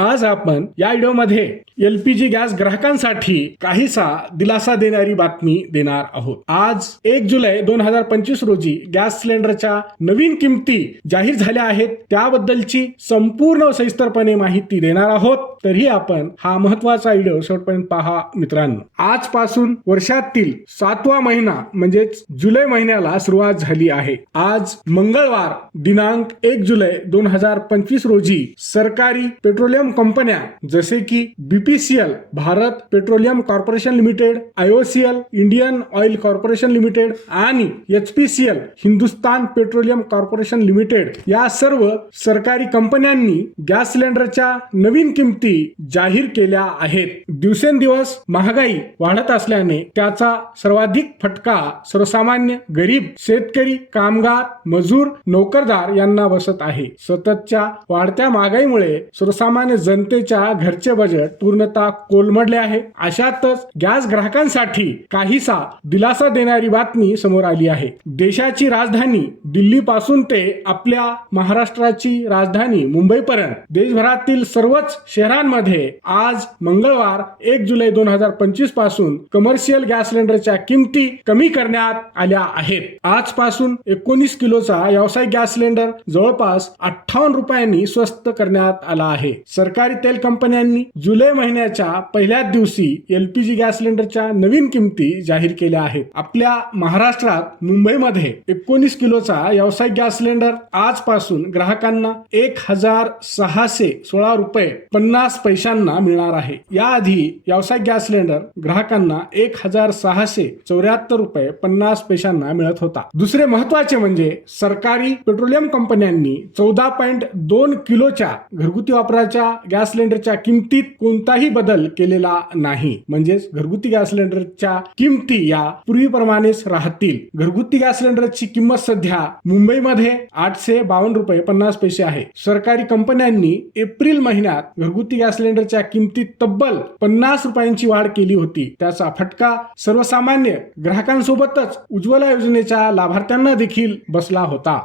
आज आपण या व्हिडिओमध्ये जी गॅस ग्राहकांसाठी काहीसा दिलासा देणारी बातमी देणार आहोत. आज एक जुलै दोन हजार पंचवीस रोजी गॅस सिलेंडरच्या नवीन किमती जाहीर झाल्या आहेत. त्याबद्दलची संपूर्ण सविस्तरपणे माहिती देणार आहोत. तरी आपण हा महत्त्वाचा व्हिडिओ शेवटपर्यंत पहा मित्रांनो. आजपासून वर्षातील सातवा महिना म्हणजेच जुलै महिन्याला सुरुवात झाली आहे. आज मंगळवार दिनांक एक जुलै दोन हजार पंचवीस रोजी सरकारी पेट्रोलियम कंपन्या जसे की BPCL Bharat petroleum corporation limited IOCL Indian oil corporation limited आणि HPCL Hindustan petroleum corporation limited या सर्व सरकारी कंपन्यांनी गॅस सिलेंडरच्या नवीन किमती जाहीर केल्या आहेत. दिवसेंदिवस महागाई वाढत असल्याने त्याचा सर्वाधिक फटका सर्वसामान्य गरीब शेतकरी कामगार मजूर नोकरदार यांना बसत आहे. सततच्या वाढत्या महागाईमुळे सर्वसामान्य जनतेच्या घरचे बजेट पूर्णतः कोलमडले आहे. अशातच गॅस ग्राहकांसाठी काहीसा दिलासा देणारी बातमी समोर आली आहे. देशाची राजधानी दिल्ली पासून ते आपल्या महाराष्ट्राची राजधानी मुंबईपर्यंत देशभरातील सर्वच शहरात शहरांमध्ये आज मंगळवार एक जुलै दोन हजार पंचवीसपासून कमर्शियल गॅस सिलेंडरच्या किमती कमी करण्यात आल्या आहेत. आजपासून एकोणीस किलोचा व्यावसायिक गॅस सिलेंडर जवळपास अठ्ठावन्न रुपयांनी स्वस्त करण्यात आला आहे. सरकारी तेल कंपन्यांनी जुलै महिन्याच्या पहिल्याच दिवशी एलपीजी गॅस सिलेंडरच्या नवीन किमती जाहीर केल्या आहेत. आपल्या महाराष्ट्रात मुंबईमध्ये एकोणीस किलोचा व्यावसायिक गॅस सिलेंडर आजपासून ग्राहकांना एक हजार सहाशे सोळा रुपये पन्नास पन्नास पैशांना मिळणार आहे. याआधी व्यावसायिक गॅस सिलेंडर ग्राहकांना एक हजार सहाशे चौऱ्याहत्तर रुपये पन्नास पैशांना मिळत होता. दुसरे महत्त्वाचे म्हणजे सरकारी पेट्रोलियम कंपन्यांनी चौदा पॉईंट दोन किलोच्या घरगुती वापराच्या गॅस सिलेंडरच्या किमतीत कोणताही बदल केलेला नाही. म्हणजेच घरगुती गॅस सिलेंडरच्या किमती या पूर्वीप्रमाणेच राहतील. घरगुती गॅस सिलेंडरची किंमत सध्या मुंबईमध्ये आठशे बावन्न रुपये पन्नास पैसे आहे. सरकारी कंपन्यांनी एप्रिल महिन्यात घरगुती गॅस सिलेंडरच्या किमतीत तब्बल पन्नास रुपयांची वाढ केली होती. त्याचा फटका सर्वसामान्य ग्राहकांसोबतच उज्ज्वला योजनेच्या लाभार्थ्यांना देखील बसला होता.